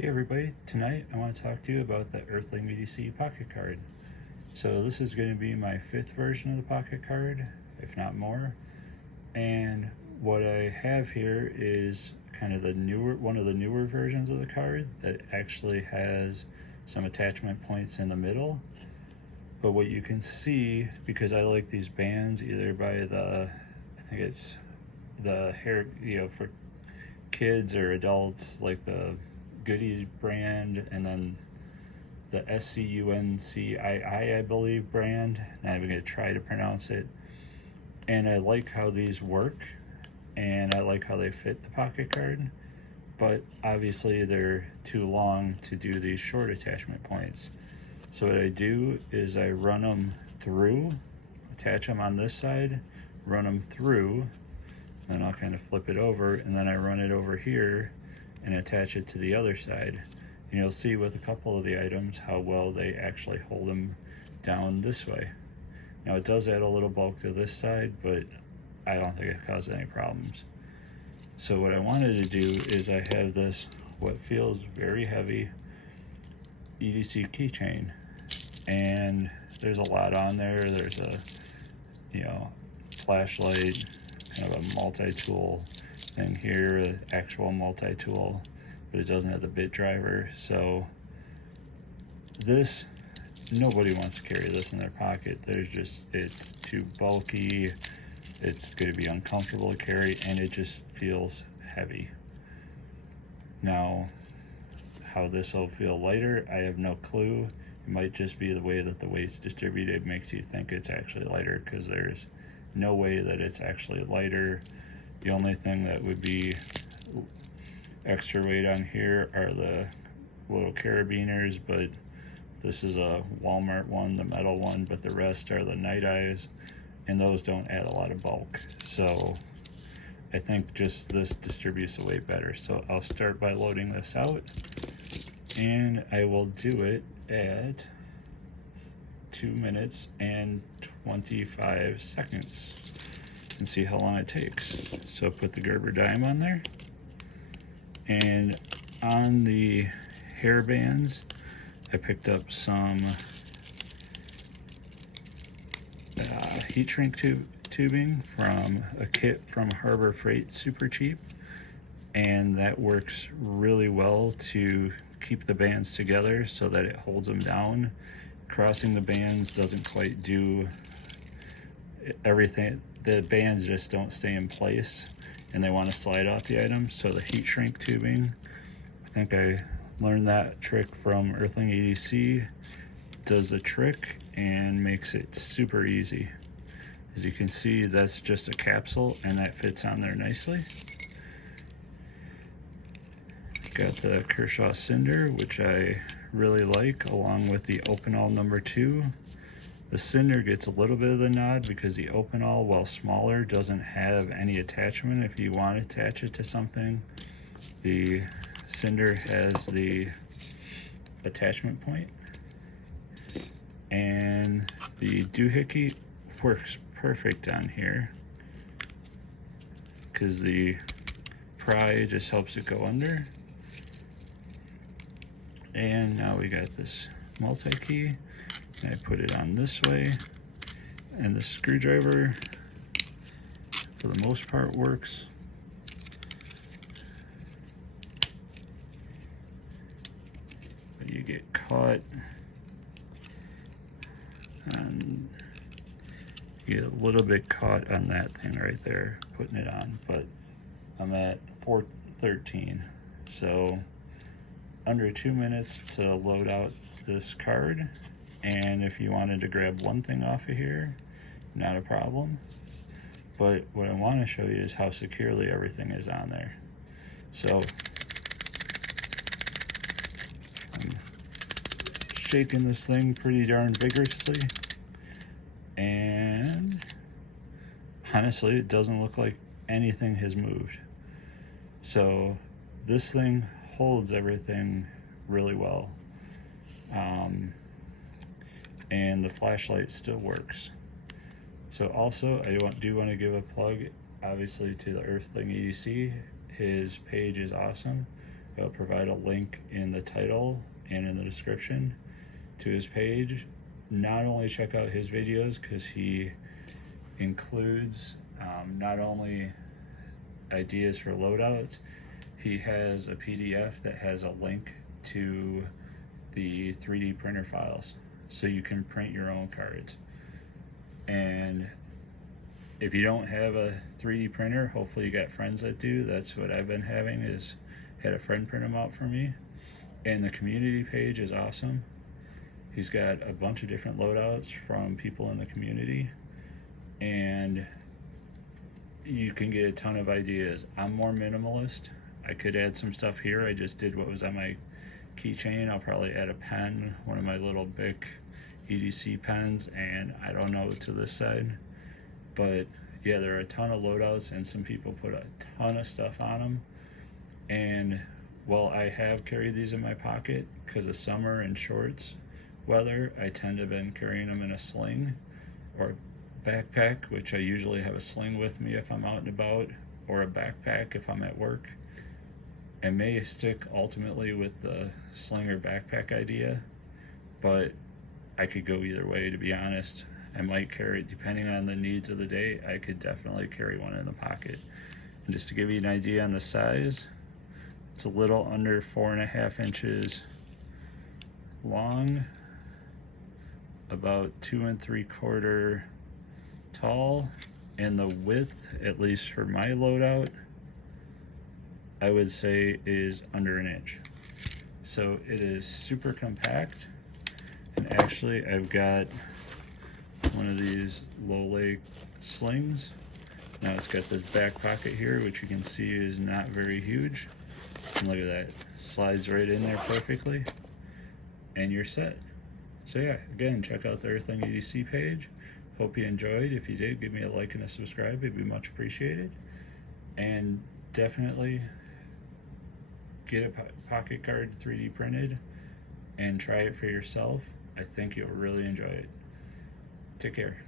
Hey everybody, tonight I want to talk to you about the Earthling EDC pocket card. So this is going to be my 5th version of the pocket card, if not more. And what I have here is kind of one of the newer versions of the card that actually has some attachment points in the middle. But what you can see, because I like these bands either by I think it's the hair, for kids or adults, like the Goodies brand, and then the SCUNCII, I believe, brand. Now I'm going to try to pronounce it. And I like how these work, and I like how they fit the pocket card, but obviously they're too long to do these short attachment points. So what I do is I run them through, attach them on this side, run them through, then I'll kind of flip it over, and then I run it over here and attach it to the other side. And you'll see with a couple of the items how well they actually hold them down this way. Now it does add a little bulk to this side, but I don't think it caused any problems. So what I wanted to do is I have this, what feels very heavy, EDC keychain, and there's a lot on there. There's a flashlight, kind of a multi-tool thing here, an actual multi-tool, but it doesn't have the bit driver. So this, nobody wants to carry this in their pocket. It's too bulky, it's going to be uncomfortable to carry, and it just feels heavy. Now, how this will feel lighter, I have no clue. It might just be the way that the weight's distributed makes you think it's actually lighter, because there's no way that it's actually lighter. The only thing that would be extra weight on here are the little carabiners, but this is a Walmart one, the metal one, but the rest are the Night Eyes, and those don't add a lot of bulk. So I think just this distributes the weight better. So I'll start by loading this out, and I will do it at 2 minutes and 25 seconds and see how long it takes. So put the Gerber dime on there, and on the hair bands I picked up some heat shrink tubing from a kit from Harbor Freight, super cheap, and that works really well to keep the bands together so that it holds them down. Crossing the bands doesn't quite do everything. The bands just don't stay in place and they want to slide off the item. So the heat shrink tubing, I think I learned that trick from Earthling EDC, does the trick and makes it super easy. As you can see, that's just a capsule and that fits on there nicely. Got the Kershaw Cinder, which I really like, along with the Open-All number 2. The Cinder gets a little bit of the nod because the Open-All, while smaller, doesn't have any attachment if you want to attach it to something. The Cinder has the attachment point, and the doohickey works perfect on here because the pry just helps it go under. And now we got this multi-key, and I put it on this way, and the screwdriver for the most part works. But you get caught, and you get a little bit caught on that thing right there, putting it on, but I'm at 4:13, so under 2 minutes to load out this card. And if you wanted to grab one thing off of here, not a problem. But what I want to show you is how securely everything is on there. So I'm shaking this thing pretty darn vigorously, and honestly, it doesn't look like anything has moved. So this thing holds everything really well, and the flashlight still works. So also, I do want to give a plug, obviously, to the Earthling EDC. His page is awesome. I'll provide a link in the title and in the description to his page. Not only check out his videos, because he includes not only ideas for loadouts, he has a PDF that has a link to the 3D printer files, so you can print your own cards. And if you don't have a 3D printer, hopefully you got friends that do. That's what I've been having, is had a friend print them out for me. And the community page is awesome. He's got a bunch of different loadouts from people in the community, and you can get a ton of ideas. I'm more minimalist. I could add some stuff here. I just did what was on my keychain. I'll probably add a pen, one of my little big EDC pens, and I don't know to this side. But yeah, there are a ton of loadouts, and some people put a ton of stuff on them. And while I have carried these in my pocket, because of summer and shorts weather, I tend to have been carrying them in a sling or backpack, which I usually have a sling with me if I'm out and about, or a backpack if I'm at work. I may stick ultimately with the sling or backpack idea, but I could go either way, to be honest. I might carry it depending on the needs of the day. I could definitely carry one in the pocket. And just to give you an idea on the size, it's a little under 4.5 inches long, about 2 3/4 tall, and the width, at least for my loadout, I would say is under an inch. So it is super compact. And actually, I've got one of these low leg slings. Now it's got this back pocket here, which you can see is not very huge. And look at that, slides right in there perfectly, and you're set. So yeah, again, check out the Earthling EDC page. Hope you enjoyed. If you did, give me a like and a subscribe. It'd be much appreciated. And definitely get a pocket card 3D printed and try it for yourself. I think you'll really enjoy it. Take care.